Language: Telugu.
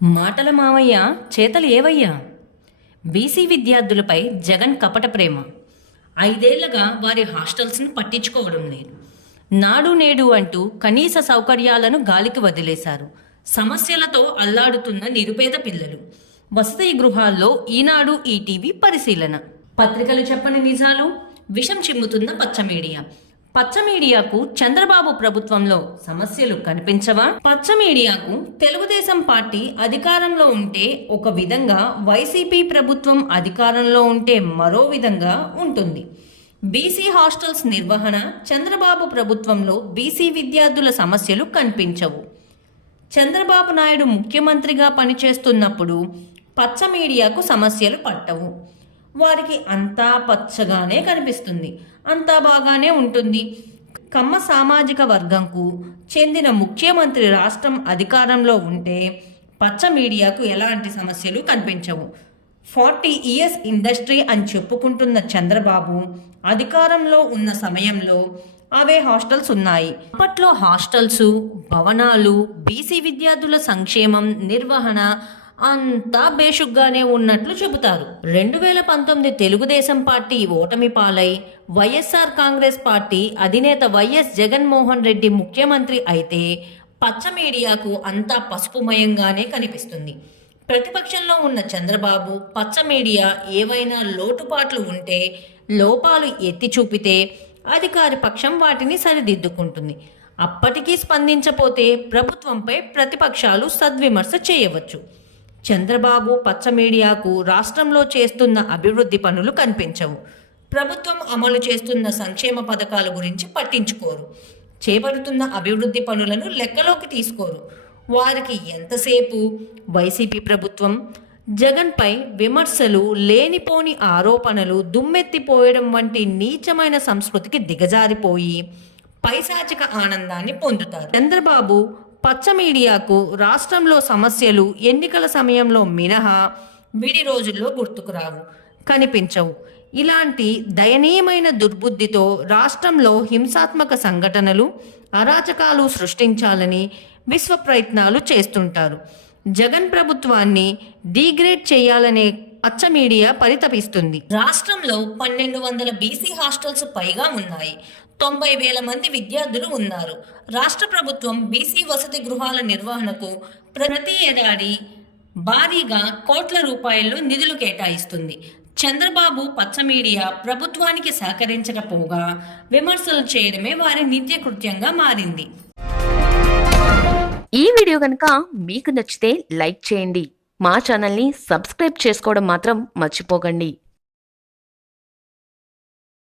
మాటల మావయ్య చేతలు ఏవయ్యా? బీసీ విద్యార్థులపై జగన్ కపట ప్రేమ. 5 ఏళ్లుగా వారి హాస్టల్స్ను పట్టించుకోవడం లేదు. నాడు నేడు అంటూ కనీస సౌకర్యాలను గాలికి వదిలేశారు. సమస్యలతో అల్లాడుతున్న నిరుపేద పిల్లలు. వసతి గృహాల్లో ఈనాడు ఈటీవీ పరిశీలన. పత్రికలు చెప్పని నిజాలు, విషం చిమ్ముతున్న పచ్చ మీడియా. పచ్చ మీడియాకు చంద్రబాబు ప్రభుత్వంలో సమస్యలు కనిపించవా? పచ్చ మీడియాకు తెలుగుదేశం పార్టీ అధికారంలో ఉంటే ఒక విధంగా, వైసీపీ ప్రభుత్వం అధికారంలో ఉంటే మరో విధంగా ఉంటుంది. బీసీ హాస్టల్స్ నిర్వహణ చంద్రబాబు ప్రభుత్వంలో బీసీ విద్యార్థుల సమస్యలు కనిపించవు. చంద్రబాబు నాయుడు ముఖ్యమంత్రిగా పనిచేస్తున్నప్పుడు పచ్చ మీడియాకు సమస్యలు పట్టవు. వారికి అంతా పచ్చగానే కనిపిస్తుంది, అంతా బాగానే ఉంటుంది. కమ్మ సామాజిక వర్గంకు చెందిన ముఖ్యమంత్రి రాష్ట్రం అధికారంలో ఉంటే పచ్చ మీడియాకు ఎలాంటి సమస్యలు కనిపించవు. 40 ఇయర్స్ ఇండస్ట్రీ అని చెప్పుకుంటున్న చంద్రబాబు అధికారంలో ఉన్న సమయంలో అవే హాస్టల్స్ ఉన్నాయి. అప్పట్లో హాస్టల్స్, భవనాలు, బీసీ విద్యార్థుల సంక్షేమం, నిర్వహణ అంతా బేషుగ్గానే ఉన్నట్లు చెబుతారు. 2019 తెలుగుదేశం పార్టీ ఓటమి పాలై వైఎస్ఆర్ కాంగ్రెస్ పార్టీ అధినేత వైఎస్ జగన్మోహన్ రెడ్డి ముఖ్యమంత్రి అయితే పచ్చ మీడియాకు అంతా పసుపుమయంగానే కనిపిస్తుంది. ప్రతిపక్షంలో ఉన్న చంద్రబాబు పచ్చ మీడియా ఏవైనా లోటుపాట్లు ఉంటే, లోపాలు ఎత్తి చూపితే అధికారి పక్షం వాటిని సరిదిద్దుకుంటుంది. అప్పటికీ స్పందించపోతే ప్రభుత్వంపై ప్రతిపక్షాలు సద్విమర్శ చేయవచ్చు. చంద్రబాబు పచ్చ మీడియాకు రాష్ట్రంలో చేస్తున్న అభివృద్ధి పనులు కనిపించవు. ప్రభుత్వం అమలు చేస్తున్న సంక్షేమ పథకాల గురించి పట్టించుకోరు. చేపడుతున్న అభివృద్ధి పనులను లెక్కలోకి తీసుకోరు. వారికి ఎంతసేపు వైసీపీ ప్రభుత్వం, జగన్పై విమర్శలు, లేనిపోని ఆరోపణలు, దుమ్మెత్తిపోయడం వంటి నీచమైన సంస్కృతికి దిగజారిపోయి పైశాచిక ఆనందాన్ని పొందుతారు. చంద్రబాబు పచ్చ మీడియాకు రాష్ట్రంలో సమస్యలు ఎన్నికల సమయంలో మినహా విడి రోజుల్లో గుర్తుకురావు, కనిపించవు. ఇలాంటి దయనీయమైన దుర్బుద్ధితో రాష్ట్రంలో హింసాత్మక సంఘటనలు, అరాచకాలు సృష్టించాలని విశ్వ ప్రయత్నాలు చేస్తుంటారు. జగన్ ప్రభుత్వాన్ని డీగ్రేడ్ చేయాలనే పచ్చ మీడియా పరితపిస్తుంది. రాష్ట్రంలో 1200 బీసీ హాస్టల్స్ పైగా ఉన్నాయి. 90,000 మంది విద్యార్థులు ఉన్నారు. రాష్ట్ర ప్రభుత్వం బీసీ వసతి గృహాల నిర్వహణకు ప్రతి ఏడాది భారీగా కోట్ల రూపాయలు నిధులు కేటాయిస్తుంది. చంద్రబాబు పచ్చ మీడియా ప్రభుత్వానికి సహకరించకపోగా విమర్శలు చేయడమే వారి నిత్యకృత్యంగా మారింది. ఈ వీడియో కనుక మీకు నచ్చితే లైక్ చేయండి. మా ఛానల్ని సబ్స్క్రైబ్ చేసుకోవడం మాత్రం మర్చిపోకండి.